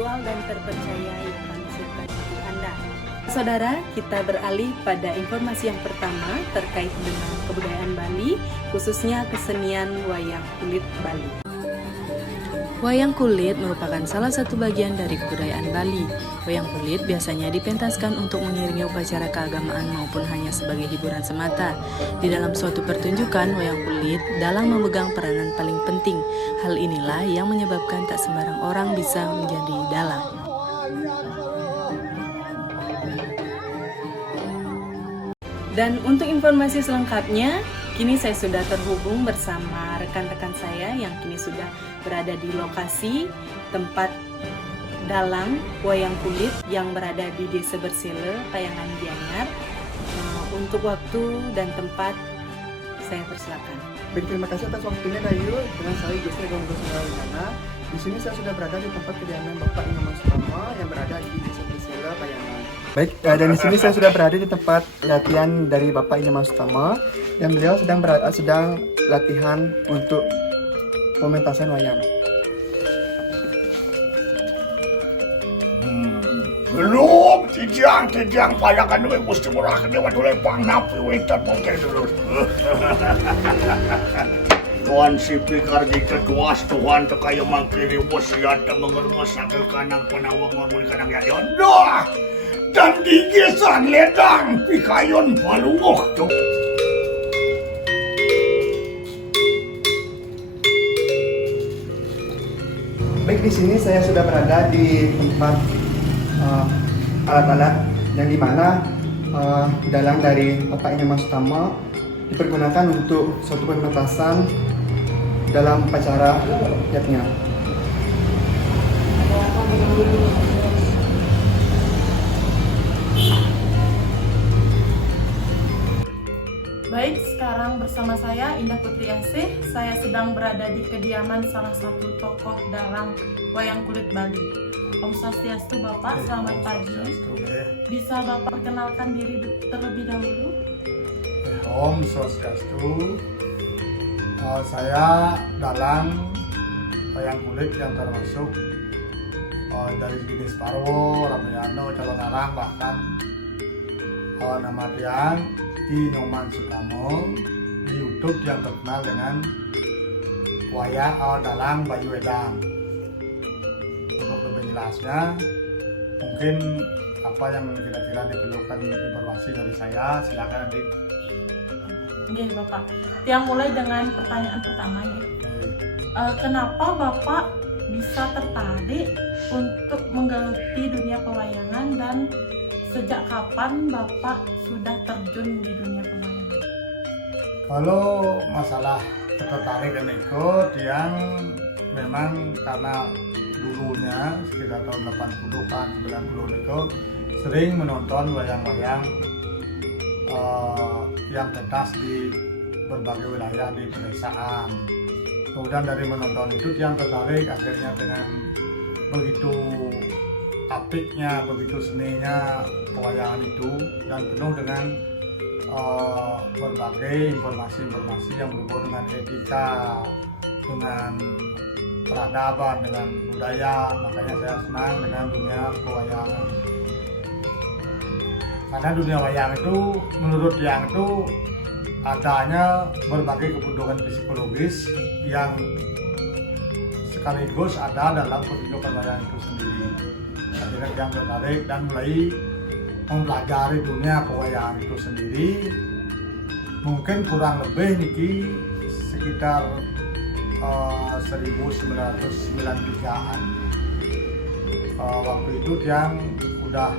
aktual dan terpercaya yang kami siapkan bagi Anda. Saudara, kita beralih pada informasi yang pertama terkait dengan kebudayaan Bali, khususnya kesenian wayang kulit Bali. Wayang kulit merupakan salah satu bagian dari kebudayaan Bali. Wayang kulit biasanya dipentaskan untuk mengiringi upacara keagamaan maupun hanya sebagai hiburan semata. Di dalam suatu pertunjukan, wayang kulit dalang memegang peranan paling penting. Hal inilah yang menyebabkan tak sembarang orang bisa menjadi dalang. Dan untuk informasi selengkapnya, kini saya sudah terhubung bersama rekan-rekan saya yang kini sudah berada di lokasi tempat dalang wayang kulit yang berada di Desa Bersele, Payangan Gianyar. Untuk waktu dan tempat, saya persilakan. Baik, terima kasih atas waktunya Rayu. Dengan saya Jose Gonggo Surawijana. Di sini saya sudah berada di tempat kediaman Bapak Inyoman Sutama yang berada di Desa Bersele, Payangan. Baik, dan di sini saya sudah berada di tempat latihan dari Bapak Inyoman Sutama yang beliau sedang latihan untuk pementasan wayang. Belum, tijang payangan we mesti murah ke dewa dulu pangnap we terpongkel dulu. Tuan si pikar di keduas Tuhan tu kayu mangkiri bos yang mengermus sakal kanang penawang ngomong kanang yayon. Doa dan digesan ledang pikayon palungok tu. Baik, di sini saya sudah berada di tempat alat-alat yang dimana dalang dari Bapak Inyoman Sutama dipergunakan untuk suatu pementasan dalam upacara yatnya. Baik, sekarang bersama saya Indah Putri Asih. Saya sedang berada di kediaman salah satu tokoh dalang wayang kulit Bali. Om Swastiastu Bapak, selamat pagi. Bisa Bapak perkenalkan diri terlebih dahulu? Om Swastiastu. Saya dalang wayang kulit yang termasuk dari jenis Parwo, Ramayana, Calon Arang, bahkan nama tiang Inyoman Sutama di YouTube yang terkenal dengan wayang dalang Bayu Wedang. Untuk lebih jelasnya, mungkin apa yang kira-kira diperlukan informasi dari saya, silakan nanti. Oke Bapak, yang mulai dengan pertanyaan pertama ya. Kenapa Bapak bisa tertarik untuk menggeluti dunia pewayangan dan sejak kapan Bapak sudah terjun di dunia pewayangan? Kalau masalah tertarik dan ikut, yang memang karena dulunya sekitar tahun 80-an, 90 itu sering menonton wayang-wayang yang pentas di berbagai wilayah di pedesaan. Kemudian dari menonton itu dia tertarik, akhirnya dengan begitu apiknya, begitu seninya pewayangan itu dan penuh dengan berbagai informasi-informasi yang berhubungan dengan etika, dengan peradaban, dengan budaya. Makanya saya senang dengan dunia pewayangan. Karena dunia wayang itu menurut yang itu adanya berbagai kebutuhan psikologis yang sekaligus ada dalam pertunjukan wayang itu sendiri. Akhirnya yang tertarik dan mulai mempelajari dunia pewayangan itu sendiri. Mungkin kurang lebih niki sekitar 1993an. Waktu itu yang udah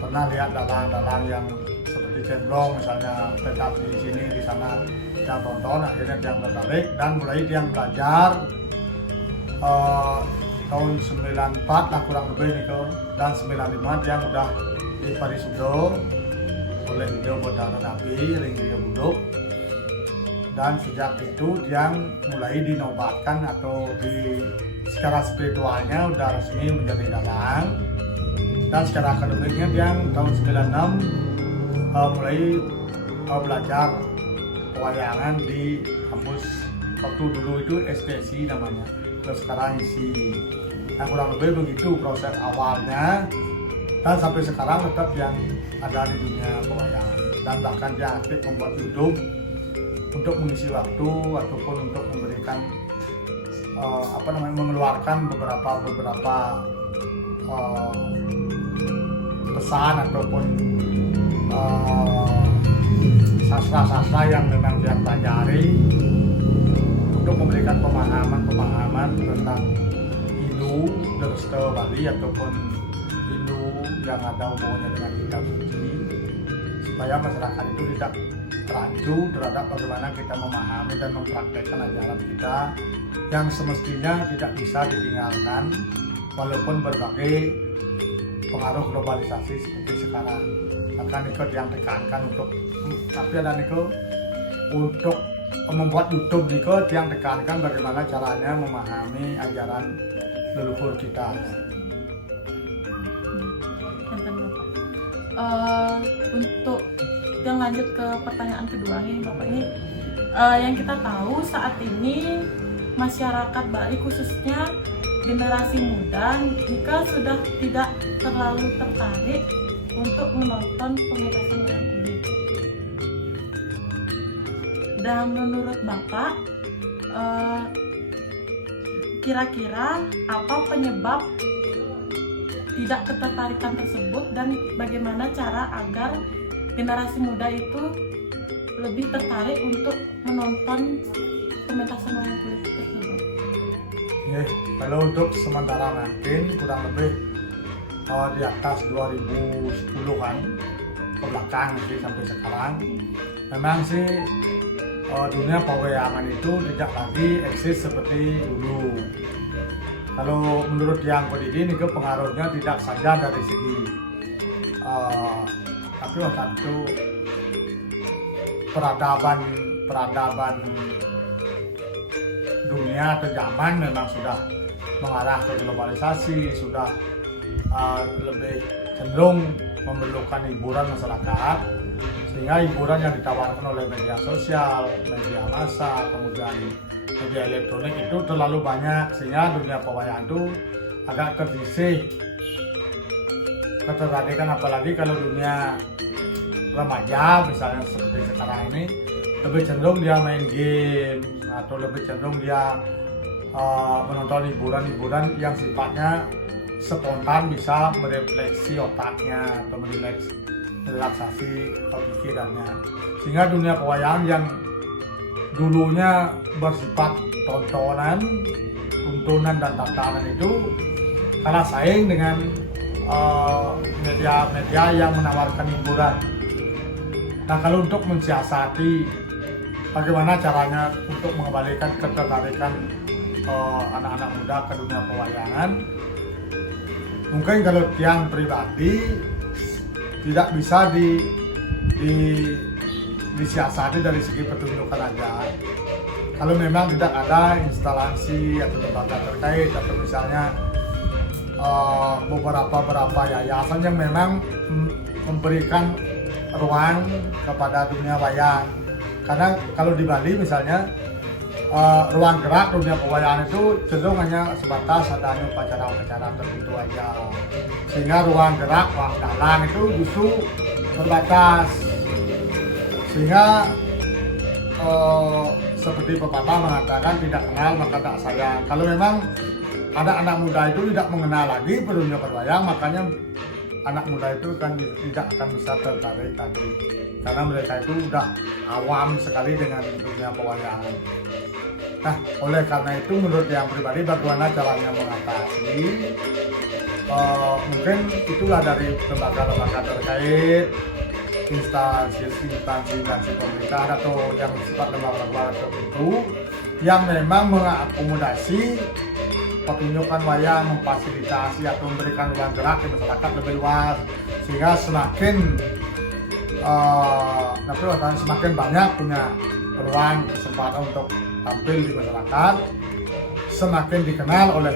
pernah lihat dalang-dalang yang seperti Cemplong misalnya tetap di sini di sana yang tonton, akhirnya dia tertarik dan mulai dia belajar tahun 94 lah kurang lebih nih dan 95 dia udah di Parisudo oleh video Bodana Nabi Ring Rio Buduk, dan sejak itu dia mulai dinobatkan atau di secara spiritualnya udah resmi menjadi dalang. Dan secara akademiknya dia tahun 96 mulai belajar pewayangan di kampus waktu dulu itu STSI namanya, terus sekarang isi. Nah, kurang lebih begitu proses awalnya, dan sampai sekarang tetap yang ada di dunia pewayangan, dan bahkan dia aktif membuat YouTube untuk mengisi waktu ataupun untuk memberikan mengeluarkan beberapa pesan ataupun sastra-sastra yang memang dia pelajari untuk memberikan pemahaman tentang Hindu, Dersta Bali ataupun Hindu yang ada hubungannya dengan kitab suci, supaya masyarakat itu tidak rancu terhadap bagaimana kita memahami dan mempraktekkan ajaran kita yang semestinya tidak bisa ditinggalkan walaupun berbagai pengaruh globalisasi seperti sekarang. Maka Niko yang tekankan untuk membuat YouTube Niko yang tekankan bagaimana caranya memahami ajaran leluhur kita. Untuk yang lanjut ke pertanyaan kedua nih Bapak, ini yang kita tahu saat ini masyarakat Bali khususnya generasi muda jika sudah tidak terlalu tertarik untuk menonton pementasan wayang kulit. Dan menurut Bapak, kira-kira apa penyebab tidak ketertarikan tersebut dan bagaimana cara agar generasi muda itu lebih tertarik untuk menonton pementasan wayang kulit tersebut? Kalau untuk sementara mungkin kurang lebih di atas 2010-an ke belakang sih sampai sekarang, memang sih dunia pewayangan itu tidak lagi eksis seperti dulu. Kalau menurut yang pendidik ini pengaruhnya tidak saja dari segi tapi waktu itu peradaban dunia atau zaman memang sudah mengarah ke globalisasi, sudah lebih cenderung memerlukan hiburan masyarakat, sehingga hiburan yang ditawarkan oleh media sosial, media massa, kemudian media elektronik itu terlalu banyak, sehingga dunia pewayangan itu agak terpisah ketertarikan, apalagi kalau dunia remaja misalnya seperti sekarang ini lebih cenderung dia main game atau lebih cenderung dia menonton hiburan-hiburan yang sifatnya spontan, bisa merefleksi otaknya atau merelaksasi pikirannya, sehingga dunia pewayangan yang dulunya bersifat tontonan dan tatanan itu kalah saing dengan media-media yang menawarkan hiburan. Nah, kalau untuk mensiasati bagaimana caranya untuk mengembalikan ketertarikan anak-anak muda ke dunia pewayangan, mungkin kalau tiang pribadi tidak bisa disiasati dari segi pertunjukan aja. Kalau memang tidak ada instalasi atau lembaga terkait atau misalnya beberapa yayasan yang memang memberikan ruang kepada dunia wayang. Karena kalau di Bali misalnya ruang gerak dunia pewayangan itu cenderung hanya sebatas adanya upacara-upacara tertentu aja, sehingga ruang gerak dalang itu justru terbatas, sehingga seperti pepatah mengatakan tidak kenal maka tak sayang. Kalau memang anak-anak muda itu tidak mengenal lagi dunia berwayang, makanya anak muda itu kan tidak akan bisa tertarik lagi, karena mereka itu sudah awam sekali dengan dunia pewayangan. Nah, oleh karena itu menurut yang pribadi bagaimana caranya mengatasi, mungkin itulah dari lembaga-lembaga terkait, instansi pemerintah atau yang sifat lembaga-lembaga tertentu yang memang mengakomodasi pertunjukan wayang, memfasilitasi atau memberikan ruang gerak di masyarakat lebih luas, sehingga semakin banyak punya peluang kesempatan untuk tampil di masyarakat, semakin dikenal oleh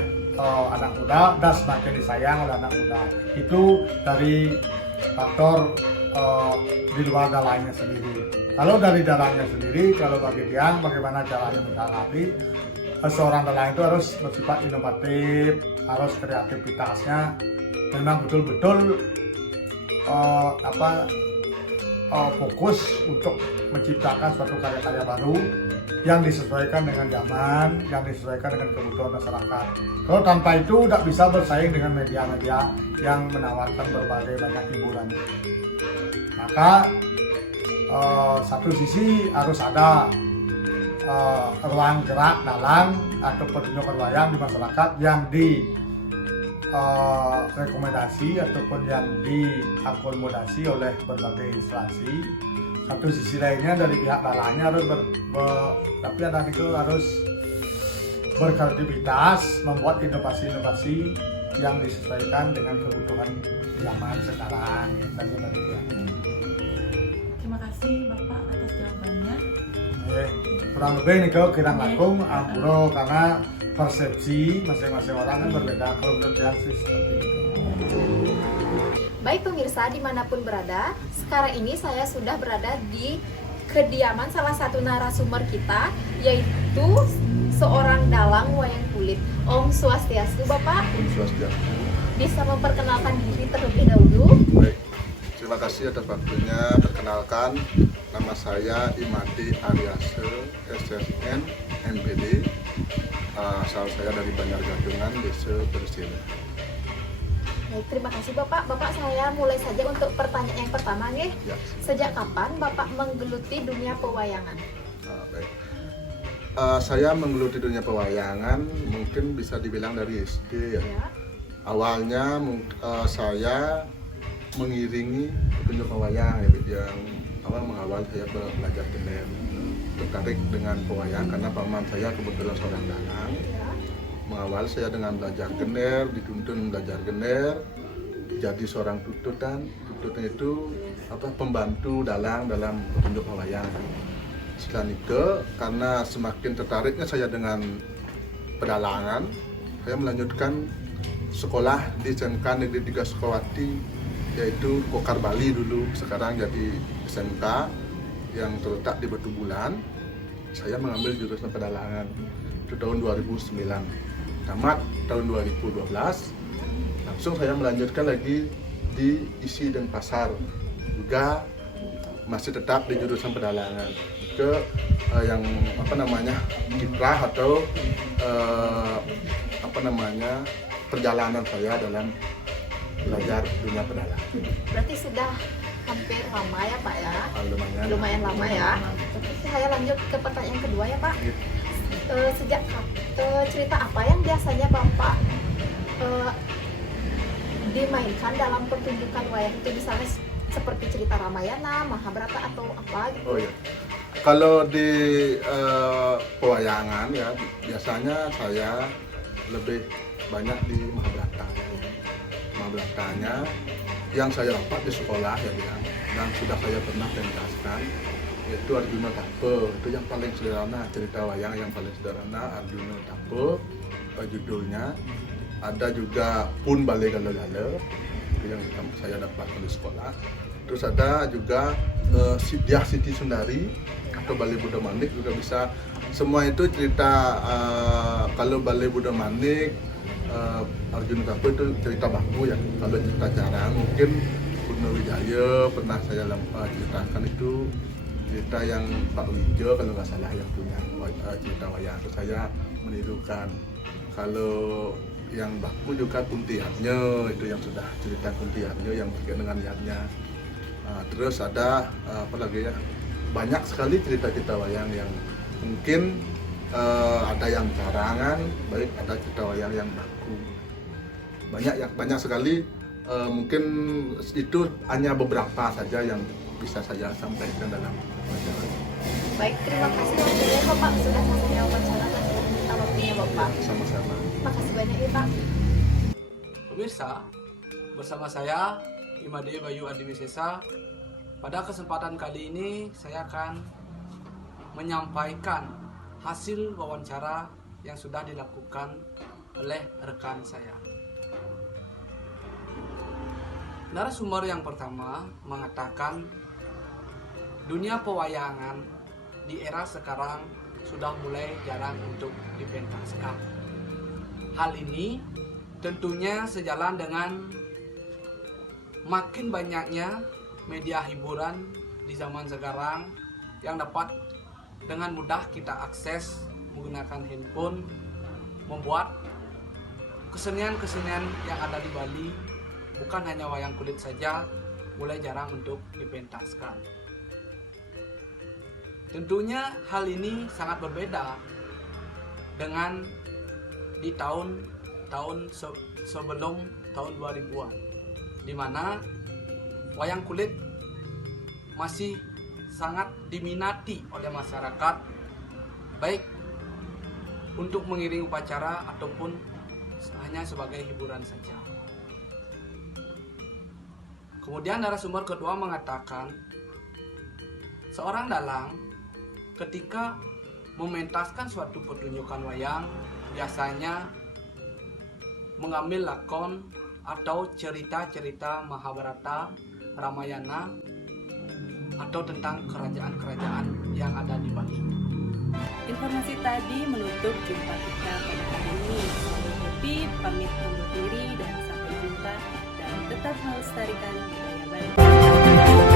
anak muda dan semakin disayang oleh anak muda. Itu dari faktor di luar dalangnya sendiri. Kalau dari dalangnya sendiri, kalau bagi dia bagaimana caranya menghadapi, seorang dalang itu harus bersifat inovatif, harus kreativitasnya memang betul-betul fokus untuk menciptakan suatu karya-karya baru yang disesuaikan dengan zaman, yang disesuaikan dengan kebutuhan masyarakat. Kalau tanpa itu tidak bisa bersaing dengan media-media yang menawarkan berbagai banyak hiburan. Maka satu sisi harus ada ruang gerak dalang atau pertunjukan wayang di masyarakat yang rekomendasi ataupun yang diakomodasi oleh berbagai instansi. Satu sisi lainnya dari pihak dalangnya harus tapi anak itu harus berkreativitas, membuat inovasi-inovasi yang disesuaikan dengan kebutuhan zaman sekarang. Terima kasih Bapak atas jawabannya. Kurang lebih nih kalau kirang langkung ampuro karena persepsi masing-masing orang kan berbeda. Kalau menurut saya sih seperti itu. Baik pemirsa dimanapun berada, sekarang ini saya sudah berada di kediaman salah satu narasumber kita, yaitu seorang dalang wayang kulit. Om Swastiastu Bapak. Om Swastiastu. Bisa memperkenalkan diri terlebih dahulu? Baik, terima kasih atas waktunya. Perkenalkan, nama saya Imadi Aryase, SSN, MPD. Asal saya dari Banjargadungan, Desa Bersila. Baik, terima kasih Bapak. Bapak, saya mulai saja untuk pertanyaan yang pertama nih. Ya. Sejak kapan Bapak menggeluti dunia pewayangan? Baik. Saya menggeluti dunia pewayangan mungkin bisa dibilang dari SD ya. Ya. Awalnya saya mengiringi petunjuk wayang ya, yang mengawal saya belajar gener, tertarik dengan pewayang karena paman saya kebetulan seorang dalang. Ya. Mengawal saya dengan belajar gener, dituntun belajar gener, jadi seorang tututan. Tututnya itu pembantu dalang dalam petunjuk wayang. Setelah itu, karena semakin tertariknya saya dengan pedalangan, saya melanjutkan sekolah di SMK Negeri 3 Sukawati, yaitu Kokar Bali dulu, sekarang jadi SMK yang terletak di Batu Bulan. Saya mengambil jurusan pedalangan itu tahun 2009. Tamat tahun 2012, langsung saya melanjutkan lagi di Isi dan Pasar, juga masih tetap di jurusan pedalangan ke yang kiprah atau perjalanan saya dalam belajar dunia pedalangan. Berarti sudah hampir lama ya Pak ya? Lumayan lama ya. Saya lanjut ke pertanyaan kedua ya Pak. Sejak cerita apa yang biasanya Bapak dimainkan dalam pertunjukan wayang itu, misalnya seperti cerita Ramayana, Mahabharata atau apa gitu? Oh iya. Kalau di pewayangan ya biasanya saya lebih banyak di Mahabharata. Mahabharatanya yang saya dapat di sekolah ya dan sudah saya pernah pentaskan, yaitu Arjuna Tape. Itu yang paling sederhana, cerita wayang yang paling sederhana, Arjuna Tape judulnya. Ada juga Pun Bale Gale-Gale, itu yang saya dapat di sekolah. Terus ada juga Diah Siti Sundari atau Bale Buddha Manik juga bisa. Semua itu cerita, kalau Bale Buddha Manik, Arjuna Tape itu cerita baku ya. Kalau cerita jarang mungkin Purna Wijaya pernah saya ceritakan, itu cerita yang Pak Wijo kalau nggak salah yang punya cerita wayang. Terus saya menirukan. Kalau yang baku juga Kuntiarnya, itu yang sudah cerita Kuntiarnya yang berkaitan dengan niatnya. Terus ada apa lagi ya, banyak sekali cerita-cerita wayang yang mungkin ada yang karangan, baik ada cerita wayang yang baku, banyak sekali. Mungkin itu hanya beberapa saja yang bisa saya sampaikan dalam wawancara. Baik, terima kasih waktunya Bapak sudah kasih wawancara dan minta waktunya Bapak. Sama-sama. Makasih banyak ya Pak. Pemirsa, bersama saya Imade Bayu Adiwisesa. Pada kesempatan kali ini saya akan menyampaikan hasil wawancara yang sudah dilakukan oleh rekan saya. Narasumber yang pertama mengatakan dunia pewayangan di era sekarang sudah mulai jarang untuk dipentaskan. Hal ini tentunya sejalan dengan makin banyaknya media hiburan di zaman sekarang yang dapat dengan mudah kita akses menggunakan handphone, membuat kesenian-kesenian yang ada di Bali, bukan hanya wayang kulit saja, mulai jarang untuk dipentaskan. Tentunya hal ini sangat berbeda dengan di tahun sebelum tahun 2000-an, di mana wayang kulit masih sangat diminati oleh masyarakat, baik untuk mengiringi upacara ataupun hanya sebagai hiburan saja. Kemudian narasumber kedua mengatakan, seorang dalang ketika mementaskan suatu pertunjukan wayang biasanya mengambil lakon atau cerita-cerita Mahabharata, Ramayana, atau tentang kerajaan-kerajaan yang ada di Bali. Informasi tadi menutup jumpa kita pada hari ini. Saya Happy pamit undur diri dan sampai jumpa, dan tetap melestarikan budaya Bali.